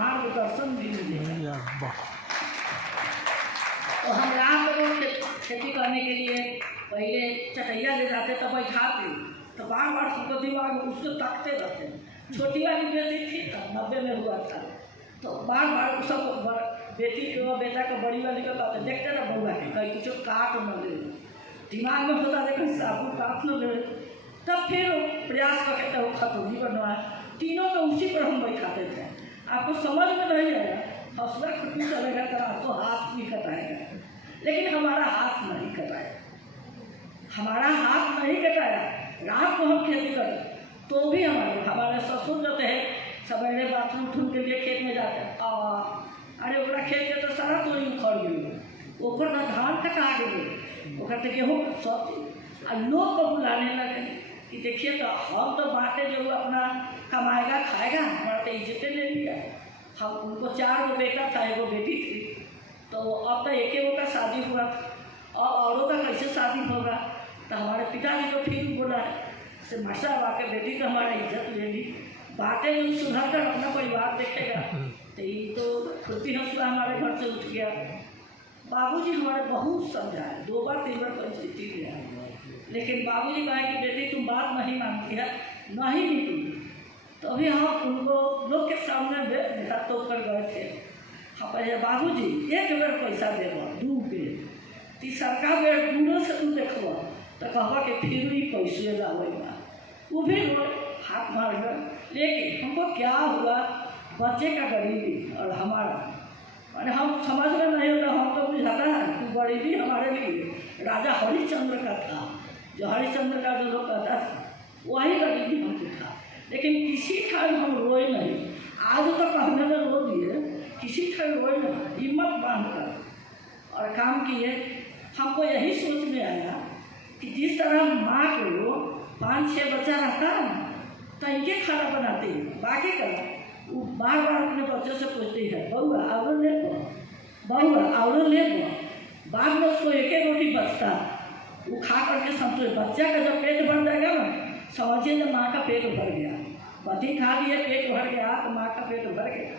मार्गदर्शन भी मिलेगा। तो हम रात को खेती करने के लिए पहले चटैया ले जाते तो बैठाते, तो बार बार हमको दिमाग में उसको ताकते रहते। छोटी वाली बेटी थी तब 90 में हुआ था, तो बार बार सब बेटी को बेटा को बड़ी वाली को कहते देखते ना बउआ के कहीं कुछ काट न ले, दिमाग में होता है कहीं साबुन काट न ले। तब फिर प्रयास करते वो खतौनी बनवाए, तीनों को उसी पर हम बैठाते थे। आपको समझ में नहीं आएगा, हौसला खुटी चलेगा तो आपको हाथ भी कटाएगा, लेकिन हमारा हाथ नहीं कटाया, हमारा हाथ नहीं कटाया। रात को हम खेती करें तो भी हमारे ससुर जो थे सवेरे बाथरूम उठून के लिए खेत में जाते, अरे ओकरा खेत के तो सारा तोड़ी उखड़ गई, ओकर ना धान कटा गई, ओकर तो गेहूँ सब चीज। और लोग को बुलाने लगे कि देखिए तो हम तो बातें जो अपना कमाएगा खाएगा, हमारा तो इज्जतें ले लिया। हम उनको 4 गो बेटा था, 1 गो बेटी थी, तो अब तो 1 का शादी हुआ था, और औरों का कैसे शादी होगा। तो हमारे पिताजी को फिर बोला से मास्टर आके बेटी तो हमारा इज्जत ले ली, बातें जो सुधर कर अपना परिवार देखेगा। तो ये तो फुर्ती हौसला हमारे घर से उठ गया। बाबूजी हमारे बहुत समझाए, 2 बार 3 बार परिस्थिति में आए, लेकिन बाबूजी कहा कि बेटी तुम बात नहीं मानती है, नहीं निकली। तो अभी हम उनको लोग के सामने हाथ तो कर गए थे। हाँ पहले बाबूजी 1 बेर पैसा देव, 2 बेर, तीसरका बेर दूरों से तू देखो तो कहवा कि फिर ही पैसे लावेगा, वो भी हाथ मार गए। लेकिन हमको क्या हुआ, बच्चे का गरीबी और हमारा, अरे हम समझ में नहीं होता, हम तो बुझाता है कि गरीबी हमारे लिए राजा हरिश्चंद्र का था, जो हरिश्चंद्र का जो लोग कहता था वही गरीबी हमको था। लेकिन किसी ठाई हम रोए नहीं, आज तो कहने में रो दिए, किसी ठाई रोए नहीं, हिम्मत बांध कर और काम किए। हमको यही सोच में आया कि जिस तरह माँ को 5-6 बच्चा रहता है ना, तो इनके खाना बनाती है, बाकी का वो बार बार अपने बच्चों से पूछती है बउआ और ले लो, बउआ और ले लो। बाद में उसको 1 रोटी बचता, वो खा करके समझो बच्चा का जब पेट भर जाएगा ना, समझिए जब माँ का पेट भर गया, पति खा लिए पेट भर गया तो माँ का पेट भर गया।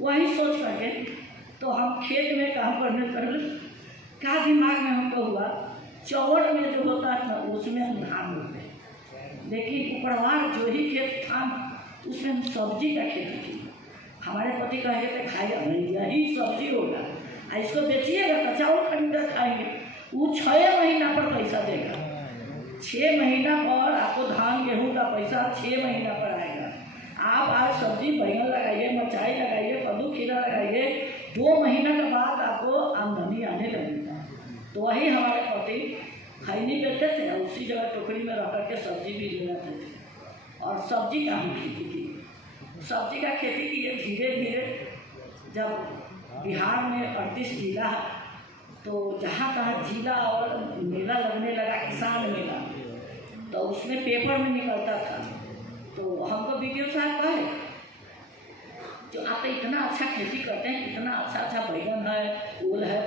वही सोच करके तो हम खेत में काम करने पहले क्या दिमाग में हमको हुआ, चौड़ में जो होता है ना उसमें हम धान रोपे, लेकिन ऊपरवार जो ही खेत था उसमें हम सब्जी का खेती की। हमारे पति कहे थे खाइए नहीं, यही सब्जी होगा, इसको बेचिएगा तो चावल खरीदकर खाएंगे। वो 6 महीना पर पैसा देगा, 6 महीना पर आपको धान गेहूँ का पैसा 6 महीना पर आएगा। आप आज सब्जी बैंगन लगाइए, मिर्चाई लगाइए, कद्दू खीरा लगाइए, 2 महीना के बाद आपको आमदनी आने लगेगा। तो वही हमारे पति खैनी बेचते थे, उसी जगह टोकरी में रख करके सब्जी भी ले जाते थे, और सब्जी का हम खेती की, सब्जी का खेती किए। धीरे धीरे जब बिहार में 38 जिला है, तो जहाँ तहाँ जिला और मेला लगने लगा, किसान मेला, तो उसमें पेपर में निकलता था। तो हमको बीडीओ साहब कहे जो आप इतना अच्छा खेती करते हैं, इतना अच्छा बैगन है, ओल है,